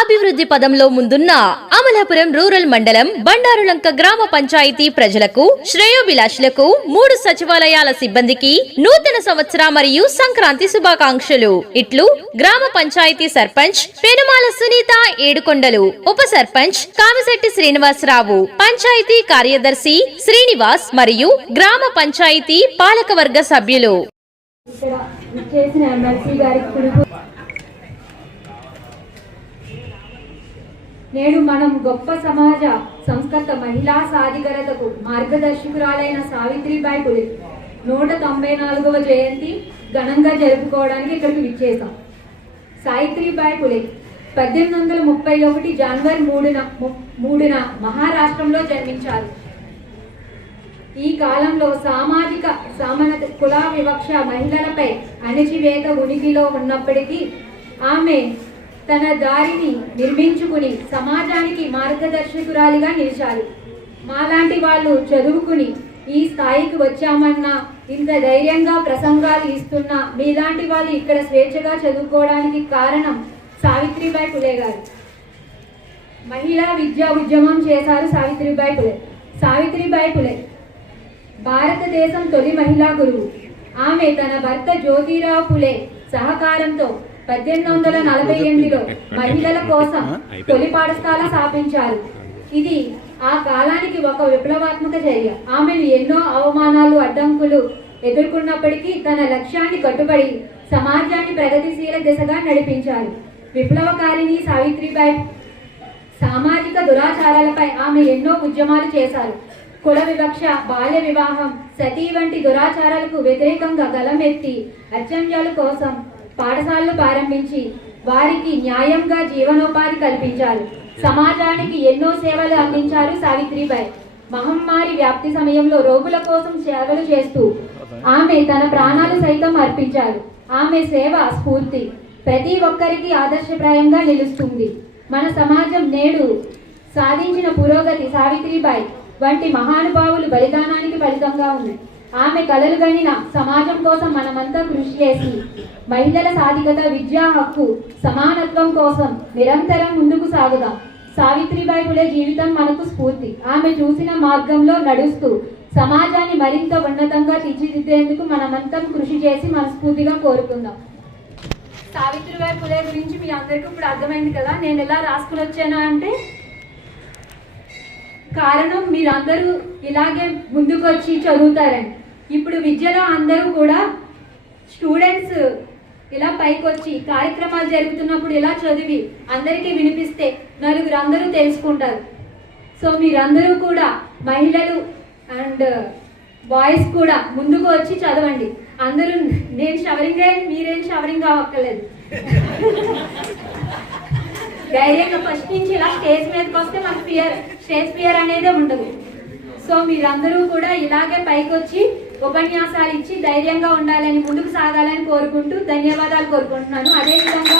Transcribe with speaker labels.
Speaker 1: అభివృద్ధి పదంలో ముందున్న అమలాపురం రూరల్ మండలం బండారులంక గ్రామ పంచాయతీ ప్రజలకు శ్రేయోభిలాషులకు మూడు సచివాలయాల సిబ్బందికి నూతన సంవత్సర మరియు సంక్రాంతి శుభాకాంక్షలు. ఇట్లు గ్రామ పంచాయతీ సర్పంచ్ పెనుమాల సునీత ఏడుకొండలు ఉప సర్పంచ్ కామిశెట్టి శ్రీనివాసరావు పంచాయతీ కార్యదర్శి శ్రీనివాస్ మరియు గ్రామ పంచాయతీ పాలకవర్గ సభ్యులు.
Speaker 2: ఇక్కడ చేసిన ఎమ్మెల్సీ నేడు మనం గొప్ప సమాజ సంస్కర్త మహిళా సాధికారతకు మార్గదర్శకురాలైన సావిత్రిబాయి పులి. నూట తొంభై నాలుగవ జయంతి ఘనంగా జరుపుకోవడానికి ఇక్కడికి విచ్చేసాం సావిత్రిబాయి పులి పద్దెనిమిది వందల ముప్పై ఒకటి జనవరి మూడున ము- మూడున మహారాష్ట్రంలో జన్మించారు. ఈ కాలంలో సామాజిక సమానత కుల వివక్ష మహిళలపై అణచివేత ఉనికిలో ఉన్నప్పటికీ ఆమె తన దారిని నిర్మించుకుని సమాజానికి మార్గదర్శకురాలిగా నిలిచారు. మాలాంటి వాళ్ళు చదువుకుని ఈ స్థాయికి వచ్చామన్నా ఇంత ధైర్యంగా ప్రసంగాలు ఇస్తున్నా మీలాంటి వాళ్ళు ఇక్కడ స్వేచ్ఛగా చదువుకోవడానికి కారణం సావిత్రిబాయి పులే గారు. మహిళా విద్యా ఉద్యమం చేశారు సావిత్రిబాయి పులే. సావిత్రిబాయి పులే భారతదేశం తొలి మహిళా గురువు. ఆమె తన భర్త జ్యోతిరావు పులే సహకారంతో పద్దెనిమిది వందల నలభై ఎనిమిదిలో మహిళల కోసం తొలి పాఠశాల స్థాపించారు. ఇది ఆ కాలానికి ఒక విప్లవాత్మక చర్య. ఆమెను ఎన్నో అవమానాలు అడ్డంకులు ఎదుర్కొన్నప్పటికీ తన లక్ష్యాన్ని కట్టుబడి సమాజాన్ని ప్రగతిశీల దిశగా నడిపించారు. విప్లవకారిణి సావిత్రిబాయి సామాజిక దురాచారాలపై ఆమె ఎన్నో ఉద్యమాలు చేశారు. కుల వివక్ష బాల్య వివాహం సతీ వంటి దురాచారాలకు వ్యతిరేకంగా గలమెత్తి అత్యంజాల కోసం పాఠశాలలు ప్రారంభించి వారికి న్యాయంగా జీవనోపాధి కల్పించారు. సమాజానికి ఎన్నో సేవలు అందించారు సావిత్రిబాయి. మహమ్మారి వ్యాప్తి సమయంలో రోగుల కోసం సేవలు చేస్తూ ఆమె తన ప్రాణాలు సైతం అర్పించారు. ఆమె సేవ స్ఫూర్తి. ప్రతి ఒక్కరికి ఆదర్శప్రాయంగా నిలుస్తుంది. మన సమాజం నేడు సాధించిన పురోగతి సావిత్రిబాయి వంటి మహానుభావులు బలిదానానికి ఫలితంగా ఉన్నాయి. ఆమె కలలు గనిన సమాజం కోసం మనమంతా కృషి చేసి మహిళల సాధికత విద్యా హక్కు సమానత్వం కోసం నిరంతరం ముందుకు సాగుదాం. సావిత్రిబాయి పులే జీవితం మనకు స్ఫూర్తి. ఆమె చూసిన మార్గంలో నడుస్తూ సమాజాన్ని మరింత ఉన్నతంగా తీర్చిదిద్దేందుకు మనమంతా కృషి చేసి మనస్ఫూర్తిగా కోరుకుందాం. సావిత్రిబాయి పులే గురించి మీ అందరికీ ఇప్పుడు అర్థమైంది కదా? నేను ఎలా రాసుకుని వచ్చానా అంటే కారణం మీరందరూ ఇలాగే ముందుకు వచ్చి చదువుతారని. ఇప్పుడు విద్యలో అందరూ కూడా స్టూడెంట్స్ ఇలా పైకి వచ్చి కార్యక్రమాలు జరుగుతున్నప్పుడు ఇలా చదివి అందరికీ వినిపిస్తే నలుగురు అందరూ తెలుసుకుంటారు. సో మీరందరూ కూడా మహిళలు అండ్ బాయ్స్ కూడా ముందుకు వచ్చి చదవండి. అందరూ నేను షవరింగ్ అయ్యి మీరేం షవరింగ్ అవ్వక్కర్లేదు. ధైర్యంగా ఫస్ట్ నుంచి ఇలా స్టేజ్ మీదకి వస్తే మనకు ఫియర్ స్టేజ్ ఫియర్ అనేది ఉండదు. సో మీరందరూ కూడా ఇలాగే పైకి వచ్చి ఉపన్యాసాలు ఇచ్చి ధైర్యంగా ఉండాలని ముందుకు సాగాలని కోరుకుంటూ ధన్యవాదాలు కోరుకుంటున్నాను. అదేవిధంగా